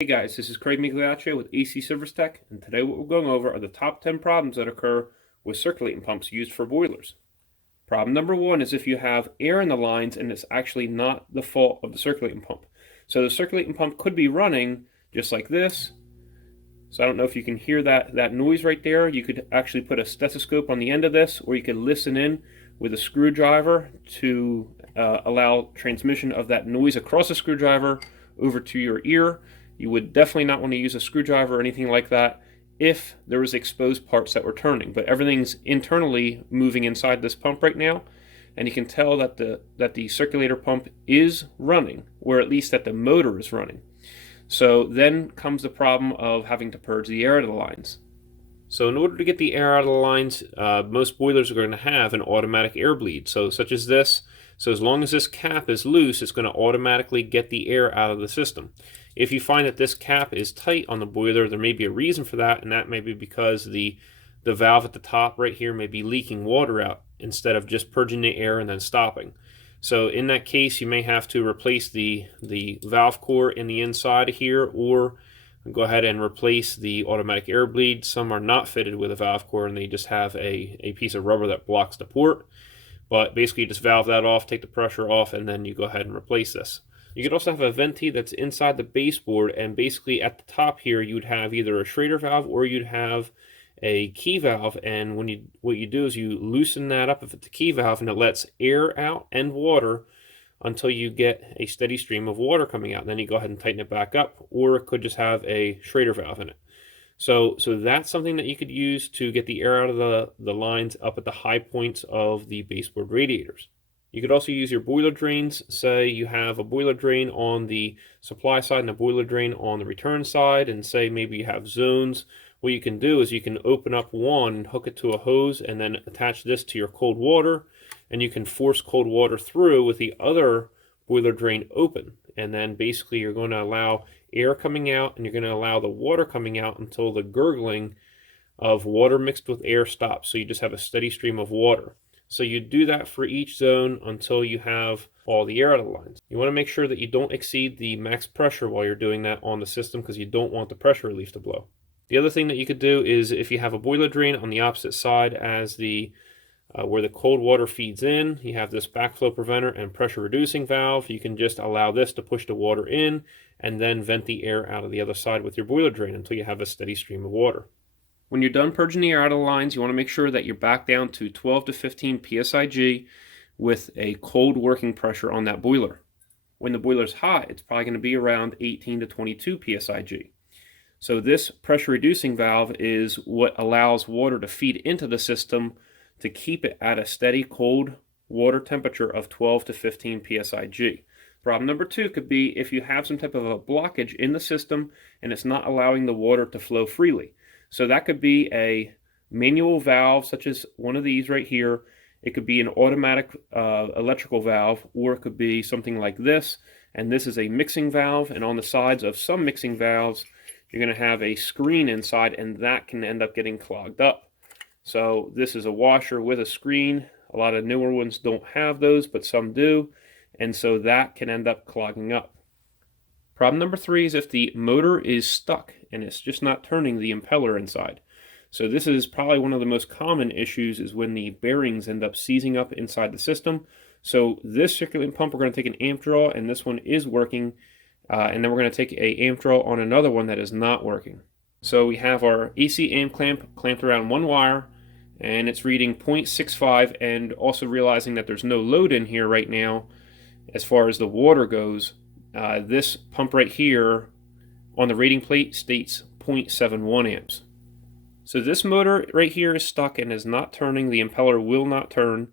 Hey guys, this is Craig Migliaccio with acservicetech, and today what we're going over are the top 10 problems that occur with circulating pumps used for boilers. Problem number one is if you have air in the lines and it's actually not the fault of the circulating pump. So the circulating pump could be running just like this. So I don't know if you can hear that noise right there. You could actually put a stethoscope on the end of this, or you could listen in with a screwdriver to allow transmission of that noise across the screwdriver over to your ear. You would definitely not want to use a screwdriver or anything like that if there was exposed parts that were turning. But everything's internally moving inside this pump right now, and you can tell that the circulator pump is running, or at least that the motor is running. So then comes the problem of having to purge the air out of the lines. So in order to get the air out of the lines, most boilers are going to have an automatic air bleed, so such as this. So as long as this cap is loose, it's going to automatically get the air out of the system. If you find that this cap is tight on the boiler, there may be a reason for that, and that may be because the valve at the top right here may be leaking water out instead of just purging the air and then stopping. So in that case, you may have to replace the valve core in the inside here, or go ahead and replace the automatic air bleed. Some are not fitted with a valve core and they just have a piece of rubber that blocks the port. But basically you just valve that off, take the pressure off, and then you go ahead and replace this. You could also have a venti that's inside the baseboard, and basically at the top here you would have either a Schrader valve or you'd have a key valve, and what you do is you loosen that up if it's a key valve, and it lets air out and water until you get a steady stream of water coming out. And then you go ahead and tighten it back up, or it could just have a Schrader valve in it. So that's something that you could use to get the air out of the lines up at the high points of the baseboard radiators. You could also use your boiler drains. Say you have a boiler drain on the supply side and a boiler drain on the return side, and say maybe you have zones. What you can do is you can open up one and hook it to a hose and then attach this to your cold water, and you can force cold water through with the other boiler drain open. And then basically you're going to allow air coming out, and you're going to allow the water coming out until the gurgling of water mixed with air stops. So you just have a steady stream of water. So you do that for each zone until you have all the air out of the lines. You want to make sure that you don't exceed the max pressure while you're doing that on the system, because you don't want the pressure relief to blow. The other thing that you could do is if you have a boiler drain on the opposite side as the where the cold water feeds in, you have this backflow preventer and pressure reducing valve. You can just allow this to push the water in and then vent the air out of the other side with your boiler drain until you have a steady stream of water. When you're done purging the air out of the lines, you want to make sure that you're back down to 12 to 15 psig with a cold working pressure on that boiler. When the boiler's hot, it's probably going to be around 18 to 22 psig. So this pressure reducing valve is what allows water to feed into the system to keep it at a steady cold water temperature of 12 to 15 psig. Problem number two could be if you have some type of a blockage in the system and it's not allowing the water to flow freely. So that could be a manual valve, such as one of these right here. It could be an automatic electrical valve, or it could be something like this. And this is a mixing valve, and on the sides of some mixing valves, you're going to have a screen inside, and that can end up getting clogged up. So this is a washer with a screen. A lot of newer ones don't have those, but some do. And so that can end up clogging up. Problem number three is if the motor is stuck and it's just not turning the impeller inside. So this is probably one of the most common issues, is when the bearings end up seizing up inside the system. So this circulating pump, we're going to take an amp draw, and this one is working. And then we're going to take a amp draw on another one that is not working. So we have our AC amp clamp clamped around one wire, and it's reading 0.65, and also realizing that there's no load in here right now as far as the water goes. This pump right here on the rating plate states 0.71 amps. So this motor right here is stuck and is not turning. The impeller will not turn,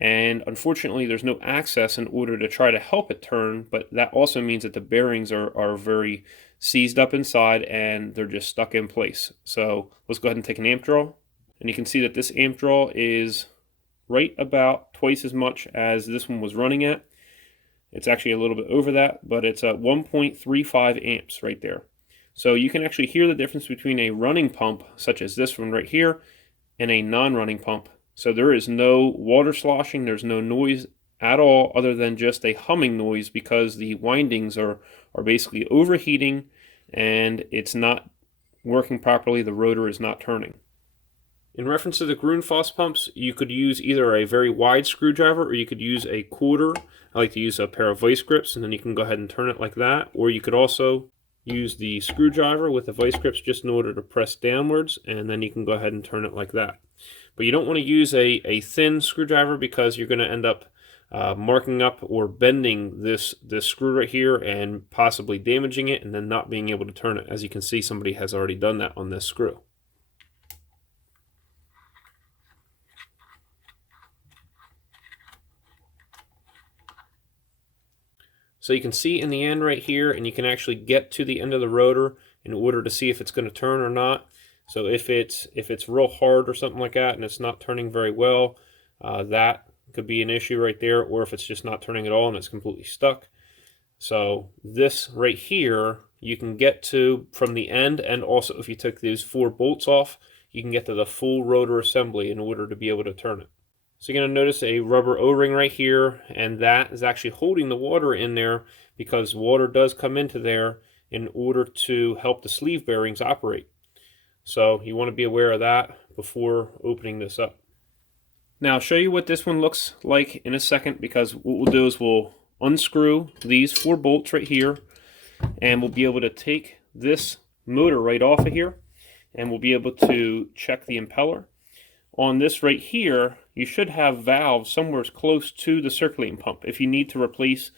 and unfortunately there's no access in order to try to help it turn, but that also means that the bearings are very seized up inside and they're just stuck in place. So let's go ahead and take an amp draw, and you can see that this amp draw is right about twice as much as this one was running at. It's actually a little bit over that, but it's at 1.35 amps right there. So you can actually hear the difference between a running pump, such as this one right here, and a non-running pump. So there is no water sloshing, there's no noise at all other than just a humming noise, because the windings are basically overheating and it's not working properly, the rotor is not turning. In reference to the Grundfos pumps, you could use either a very wide screwdriver or you could use a quarter. I like to use a pair of vice grips, and then you can go ahead and turn it like that. Or you could also use the screwdriver with the vice grips just in order to press downwards, and then you can go ahead and turn it like that. But you don't want to use a thin screwdriver because you're going to end up marking up or bending this screw right here and possibly damaging it and then not being able to turn it. As you can see, somebody has already done that on this screw. So you can see in the end right here, and you can actually get to the end of the rotor in order to see if it's going to turn or not. So if it's real hard or something like that and it's not turning very well, that could be an issue right there, or if it's just not turning at all and it's completely stuck. So this right here, you can get to from the end, and also if you took these 4 bolts off, you can get to the full rotor assembly in order to be able to turn it. So you're going to notice a rubber O-ring right here, and that is actually holding the water in there because water does come into there in order to help the sleeve bearings operate. So you want to be aware of that before opening this up. Now I'll show you what this one looks like in a second, because what we'll do is we'll unscrew these 4 bolts right here, and we'll be able to take this motor right off of here, and we'll be able to check the impeller. On this right here, you should have valves somewhere close to the circulating pump if you need to replace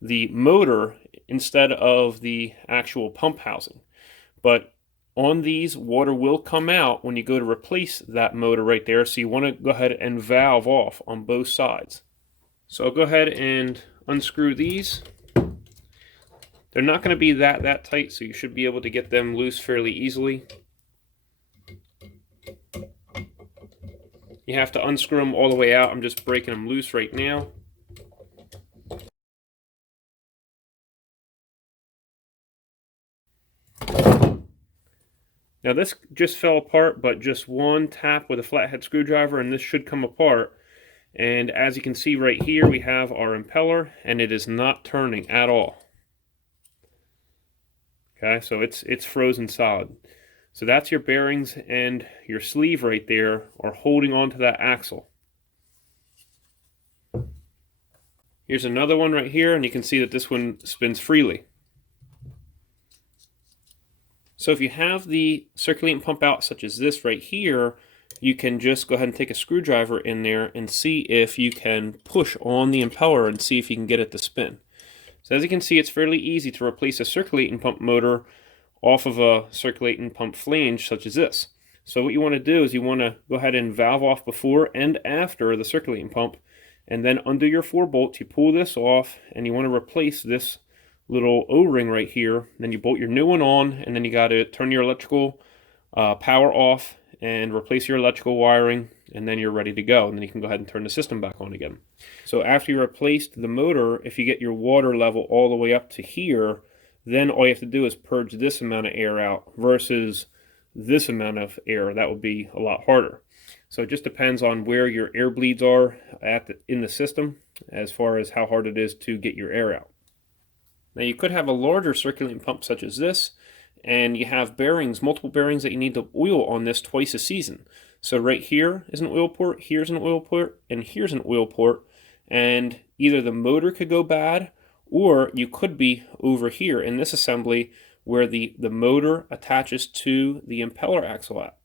the motor instead of the actual pump housing. But on these, water will come out when you go to replace that motor right there, so you want to go ahead and valve off on both sides. So I'll go ahead and unscrew these. They're not going to be that tight, so you should be able to get them loose fairly easily. You have to unscrew them all the way out. I'm just breaking them loose right now. Now this just fell apart, but just one tap with a flathead screwdriver and this should come apart. And as you can see right here, we have our impeller, and it is not turning at all. Okay, so it's frozen solid. So that's your bearings, and your sleeve right there are holding on to that axle. Here's another one right here, and you can see that this one spins freely. So if you have the circulating pump out such as this right here, you can just go ahead and take a screwdriver in there and see if you can push on the impeller and see if you can get it to spin. So as you can see, it's fairly easy to replace a circulating pump motor off of a circulating pump flange such as this. So what you want to do is you want to go ahead and valve off before and after the circulating pump, and then under your 4 bolts you pull this off, and you want to replace this little O-ring right here. Then you bolt your new one on, and then you got to turn your electrical power off and replace your electrical wiring, and then you're ready to go, and then you can go ahead and turn the system back on again. So after you replaced the motor, if you get your water level all the way up to here, then all you have to do is purge this amount of air out versus this amount of air. That would be a lot harder. So it just depends on where your air bleeds are in the system as far as how hard it is to get your air out. Now you could have a larger circulating pump such as this, and you have bearings, multiple bearings that you need to oil on this twice a season. So right here is an oil port, here's an oil port, and here's an oil port, and either the motor could go bad, or you could be over here in this assembly where the motor attaches to the impeller axle at.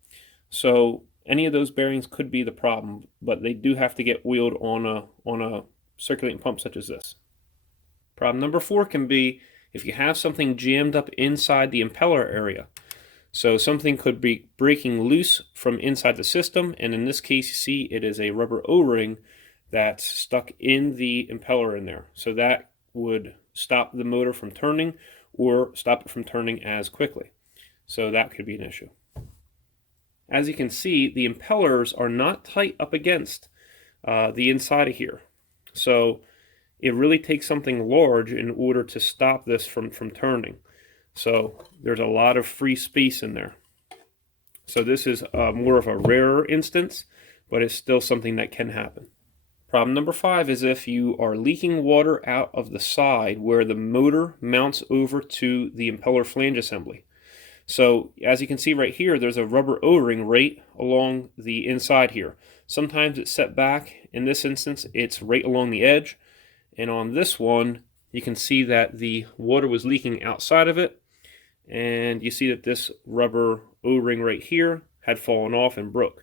So any of those bearings could be the problem, but they do have to get oiled on a circulating pump such as this. Problem number 4 can be if you have something jammed up inside the impeller area. So something could be breaking loose from inside the system, and in this case you see it is a rubber O-ring that's stuck in the impeller in there. So that would stop the motor from turning or stop it from turning as quickly. So that could be an issue. As you can see, the impellers are not tight up against the inside of here. So it really takes something large in order to stop this from turning. So there's a lot of free space in there. So this is more of a rarer instance, but it's still something that can happen. Problem number 5 is if you are leaking water out of the side where the motor mounts over to the impeller flange assembly. So as you can see right here, there's a rubber O-ring right along the inside here. Sometimes it's set back. In this instance, it's right along the edge. And on this one, you can see that the water was leaking outside of it. And you see that this rubber O-ring right here had fallen off and broke.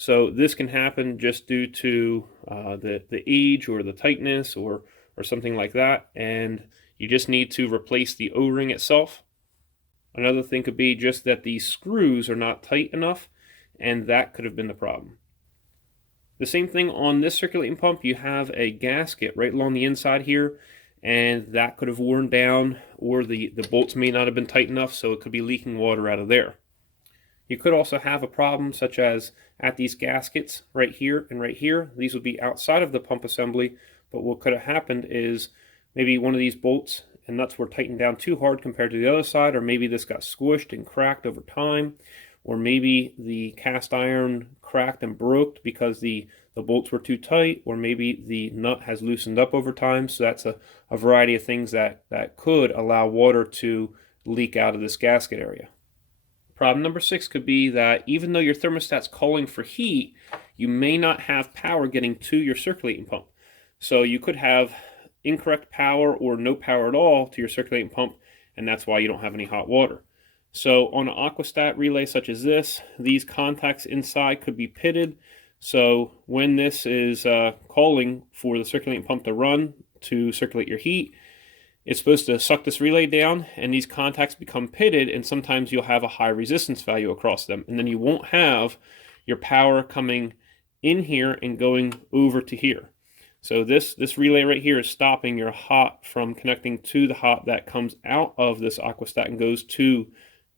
So this can happen just due to the age or the tightness or something like that. And you just need to replace the O-ring itself. Another thing could be just that these screws are not tight enough, and that could have been the problem. The same thing on this circulating pump, you have a gasket right along the inside here, and that could have worn down, or the bolts may not have been tight enough, so it could be leaking water out of there. You could also have a problem such as at these gaskets right here and right here. These would be outside of the pump assembly, but what could have happened is maybe one of these bolts and nuts were tightened down too hard compared to the other side, or maybe this got squished and cracked over time, or maybe the cast iron cracked and broke because the bolts were too tight, or maybe the nut has loosened up over time. So that's a variety of things that could allow water to leak out of this gasket area. Problem number 6 could be that even though your thermostat's calling for heat, you may not have power getting to your circulating pump. So you could have incorrect power or no power at all to your circulating pump, and that's why you don't have any hot water. So on an aquastat relay such as this, these contacts inside could be pitted. So when this is calling for the circulating pump to run to circulate your heat, it's supposed to suck this relay down, and these contacts become pitted, and sometimes you'll have a high resistance value across them, and then you won't have your power coming in here and going over to here. So this relay right here is stopping your hot from connecting to the hot that comes out of this aquastat and goes to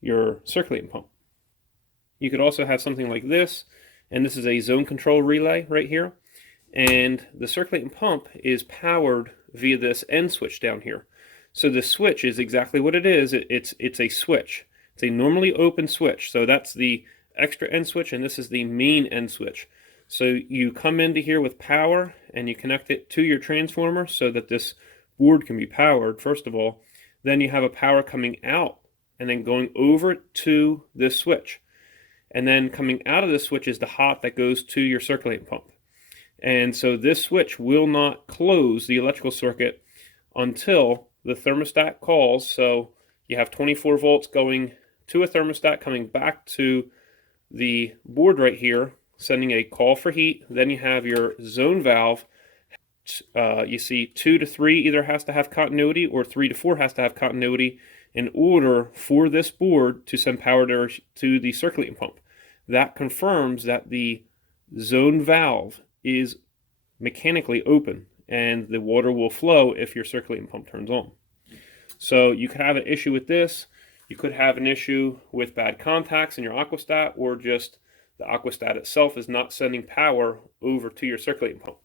your circulating pump. You could also have something like this, and this is a zone control relay right here, and the circulating pump is powered via this end switch down here. So the switch is exactly what it is. It's a switch. It's a normally open switch. So that's the extra end switch, and this is the main end switch. So you come into here with power and you connect it to your transformer so that this board can be powered, first of all. Then you have a power coming out and then going over to this switch. And then coming out of this switch is the hot that goes to your circulating pump. And so this switch will not close the electrical circuit until the thermostat calls. So you have 24 volts going to a thermostat, coming back to the board right here, sending a call for heat. Then you have your zone valve. You see 2 to 3 either has to have continuity, or 3 to 4 has to have continuity in order for this board to send power to the circulating pump. That confirms that the zone valve is mechanically open and the water will flow if your circulating pump turns on. So you could have an issue with this. You could have an issue with bad contacts in your aquastat, or just the aquastat itself is not sending power over to your circulating pump.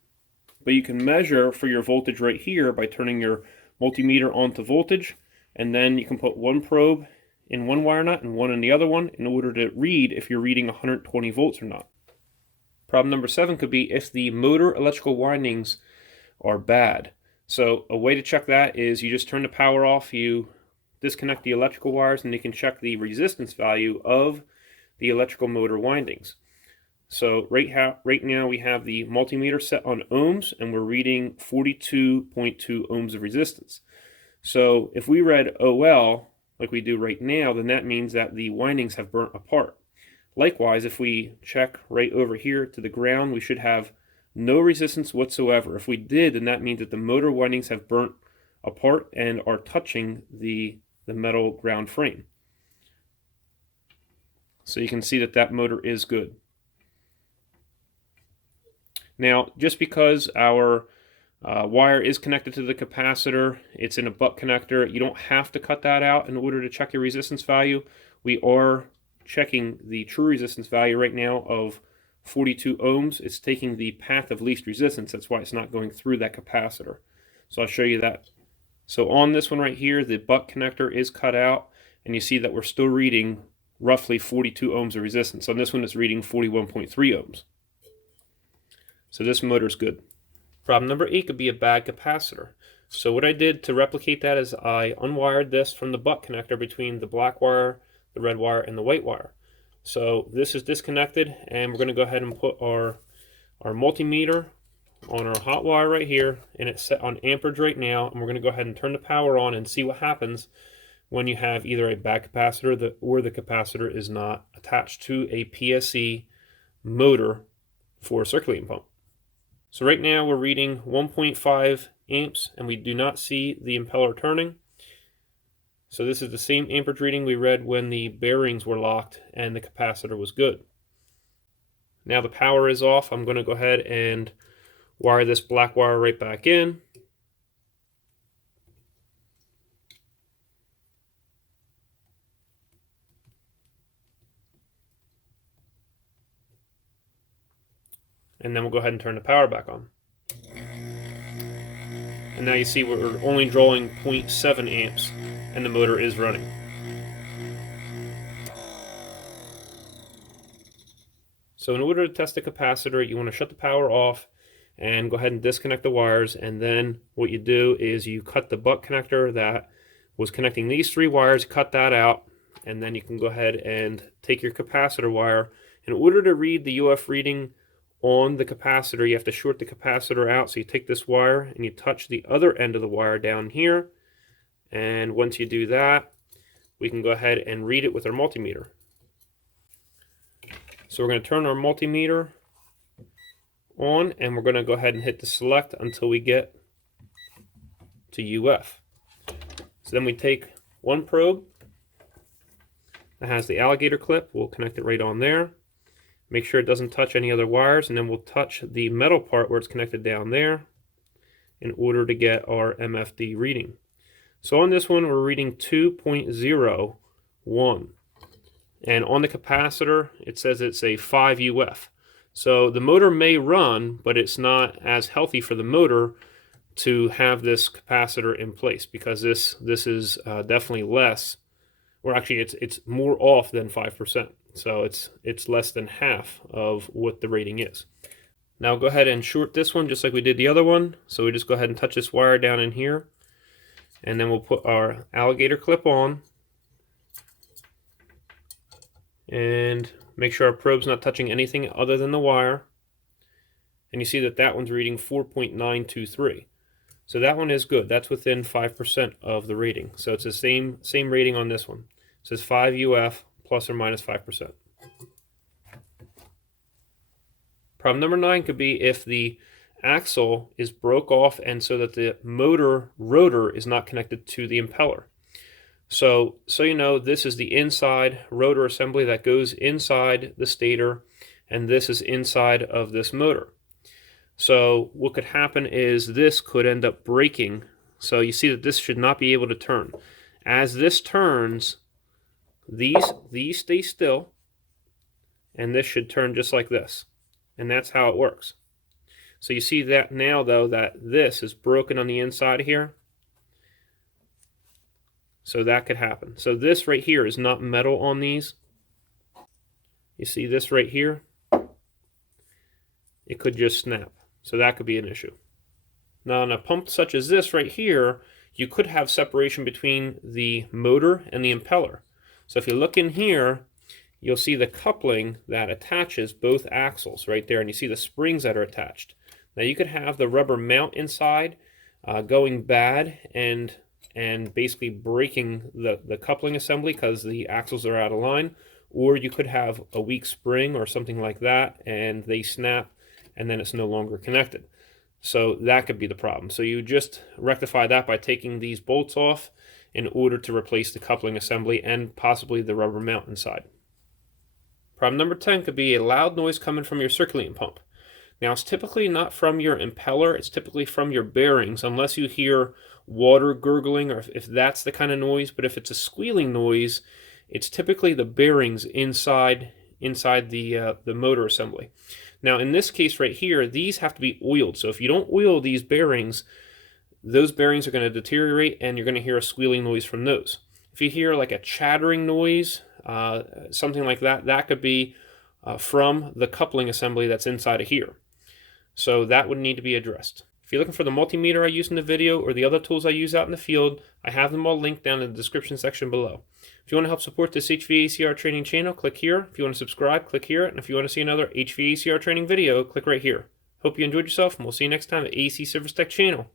But you can measure for your voltage right here by turning your multimeter onto voltage, and then you can put one probe in one wire nut and one in the other one in order to read if you're reading 120 volts or not. Problem number 7 could be if the motor electrical windings are bad. So a way to check that is you just turn the power off, you disconnect the electrical wires, and you can check the resistance value of the electrical motor windings. So right now we have the multimeter set on ohms, and we're reading 42.2 ohms of resistance. So if we read OL like we do right now, then that means that the windings have burnt apart. Likewise, if we check right over here to the ground, we should have no resistance whatsoever. If we did, then that means that the motor windings have burnt apart and are touching the metal ground frame. So you can see that that motor is good. Now, just because our wire is connected to the capacitor, it's in a butt connector, you don't have to cut that out in order to check your resistance value. We are checking the true resistance value right now of 42 ohms. It's taking the path of least resistance. That's why it's not going through that capacitor. So I'll show you that. So on this one right here, the butt connector is cut out, and you see that we're still reading roughly 42 ohms of resistance. On this one, it's reading 41.3 ohms. So this motor is good. Problem number 8 could be a bad capacitor. So what I did to replicate that is I unwired this from the butt connector between the black wire, the red wire, and the white wire. So this is disconnected, and we're going to go ahead and put our multimeter on our hot wire right here, and it's set on amperage right now, and we're going to go ahead and turn the power on and see what happens when you have either a bad capacitor or the capacitor is not attached to a PSE motor for a circulating pump. So right now we're reading 1.5 amps, and we do not see the impeller turning. So this is the same amperage reading we read when the bearings were locked and the capacitor was good. Now the power is off. I'm going to go ahead and wire this black wire right back in. And then we'll go ahead and turn the power back on. And now you see we're only drawing 0.7 amps and the motor is running. So in order to test the capacitor, you want to shut the power off and go ahead and disconnect the wires, and then what you do is you cut the butt connector that was connecting these 3 wires, cut that out, and then you can go ahead and take your capacitor wire. In order to read the UF reading on the capacitor, you have to short the capacitor out. So you take this wire and you touch the other end of the wire down here, and once you do that, we can go ahead and read it with our multimeter. So we're going to turn our multimeter on, and we're going to go ahead and hit the select until we get to UF. So then we take one probe that has the alligator clip, we'll connect it right on there. Make sure it doesn't touch any other wires, and then we'll touch the metal part where it's connected down there in order to get our MFD reading. So on this one, we're reading 2.01. And on the capacitor, it says it's a 5 UF. So the motor may run, but it's not as healthy for the motor to have this capacitor in place, because this is definitely less, or actually it's more off than 5%. So it's less than half of what the rating is. Now go ahead and short this one just like we did the other one. So we just go ahead and touch this wire down in here, and then we'll put our alligator clip on and make sure our probe's not touching anything other than the wire. And you see that that one's reading 4.923. So that one is good. That's within 5% of the rating. So it's the same rating on this one. It says 5 UF plus or minus 5%. Problem number 9 could be if the axle is broke off and so that the motor rotor is not connected to the impeller. So you know, this is the inside rotor assembly that goes inside the stator, and this is inside of this motor. So what could happen is this could end up breaking. So you see that this should not be able to turn. As this turns, these stay still, and this should turn just like this. And that's how it works. So you see that now, though, that this is broken on the inside here. So that could happen. So this right here is not metal on these. You see this right here? It could just snap. So that could be an issue. Now on a pump such as this right here, you could have separation between the motor and the impeller. So if you look in here, you'll see the coupling that attaches both axles right there, and you see the springs that are attached. Now you could have the rubber mount inside going bad and basically breaking the coupling assembly because the axles are out of line, or you could have a weak spring or something like that and they snap and then it's no longer connected. So that could be the problem. So you just rectify that by taking these bolts off in order to replace the coupling assembly and possibly the rubber mount inside. Problem number 10 could be a loud noise coming from your circulating pump. Now it's typically not from your impeller, it's typically from your bearings, unless you hear water gurgling or if that's the kind of noise. But if it's a squealing noise, it's typically the bearings inside the motor assembly. Now in this case right here, these have to be oiled. So if you don't oil these bearings, those bearings are going to deteriorate and you're going to hear a squealing noise from those. If you hear like a chattering noise, something like that, that could be from the coupling assembly that's inside of here. So that would need to be addressed. If you're looking for the multimeter I use in the video or the other tools I use out in the field, I have them all linked down in the description section below. If you want to help support this HVACR training channel, click here. If you want to subscribe, click here. And if you want to see another HVACR training video, click right here. Hope you enjoyed yourself, and we'll see you next time at AC Service Tech channel.